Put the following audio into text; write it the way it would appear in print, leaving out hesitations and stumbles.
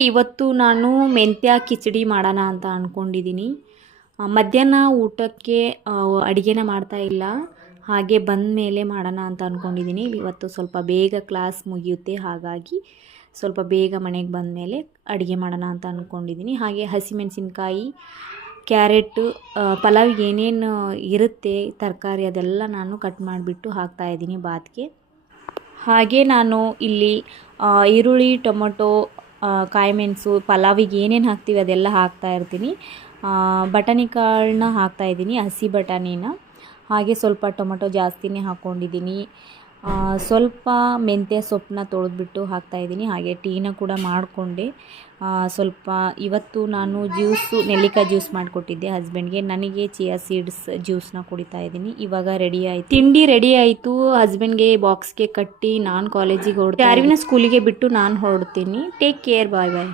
ಇವತ್ತು ನಾನು ಮೆಂತ್ಯ ಕಿಚಡಿ ಮಾಡೋಣ ಅಂತ ಅಂದ್ಕೊಂಡಿದ್ದೀನಿ. ಮಧ್ಯಾಹ್ನ ಊಟಕ್ಕೆ ಅಡುಗೆನ ಮಾಡ್ತಾ ಇಲ್ಲ, ಹಾಗೆ ಬಂದ ಮೇಲೆ ಮಾಡೋಣ ಅಂತ ಅಂದ್ಕೊಂಡಿದ್ದೀನಿ. ಇವತ್ತು ಸ್ವಲ್ಪ ಬೇಗ ಕ್ಲಾಸ್ ಮುಗಿಯುತ್ತೆ, ಹಾಗಾಗಿ ಸ್ವಲ್ಪ ಬೇಗ ಮನೆಗೆ ಬಂದ ಮೇಲೆ ಅಡುಗೆ ಮಾಡೋಣ ಅಂತ ಅಂದ್ಕೊಂಡಿದ್ದೀನಿ. ಹಾಗೆ ಹಸಿಮೆಣಸಿನ್ಕಾಯಿ, ಕ್ಯಾರೆಟು, ಪಲಾವಿಗೆ ಏನೇನು ಇರುತ್ತೆ ತರಕಾರಿ ಅದೆಲ್ಲ ನಾನು ಕಟ್ ಮಾಡಿಬಿಟ್ಟು ಹಾಕ್ತಾಯಿದ್ದೀನಿ ಬಾತ್ಗೆ. ಹಾಗೆ ನಾನು ಇಲ್ಲಿ ಈರುಳ್ಳಿ, ಟೊಮೊಟೊ, ಕಾಯಿಮೆಣಸು, ಪಲಾವಿಗೆ ಏನೇನು ಹಾಕ್ತೀವಿ ಅದೆಲ್ಲ ಹಾಕ್ತಾಯಿರ್ತೀನಿ. ಬಟಾಣಿ ಕಾಳನ್ನ ಹಾಕ್ತಾಯಿದ್ದೀನಿ, ಹಸಿ ಬಟಾಣಿನ. ಹಾಗೆ ಸ್ವಲ್ಪ ಟೊಮೊಟೊ ಜಾಸ್ತಿನೇ ಹಾಕ್ಕೊಂಡಿದ್ದೀನಿ. ಸ್ವಲ್ಪ ಮೆಂತ್ಯ ಸೊಪ್ಪನ್ನ ತೊಳೆದ್ಬಿಟ್ಟು ಹಾಕ್ತಾಯಿದ್ದೀನಿ. ಹಾಗೆ ಟೀನ ಕೂಡ ಮಾಡಿಕೊಂಡೆ. ಸ್ವಲ್ಪ ಇವತ್ತು ನಾನು ನೆಲ್ಲಿಕಾಯಿ ಜ್ಯೂಸ್ ಮಾಡಿಕೊಟ್ಟಿದ್ದೆ ಹಸ್ಬೆಂಡ್ಗೆ. ನನಗೆ ಚಿಯಾ ಸೀಡ್ಸ್ ಜ್ಯೂಸನ್ನ ಕುಡಿತಾ ಇದ್ದೀನಿ. ಇವಾಗ ರೆಡಿ ಆಯಿತು, ತಿಂಡಿ ರೆಡಿ ಆಯಿತು. ಹಸ್ಬೆಂಡ್ಗೆ ಬಾಕ್ಸ್ಗೆ ಕಟ್ಟಿ ನಾನು ಕಾಲೇಜಿಗೆ ಹೊರಡ್ತೀನಿ. ಅರಿವಿನ ಸ್ಕೂಲಿಗೆ ಬಿಟ್ಟು ನಾನು ಹೊರಡ್ತೀನಿ. ಟೇಕ್ ಕೇರ್, ಬಾಯ್ ಬಾಯ್.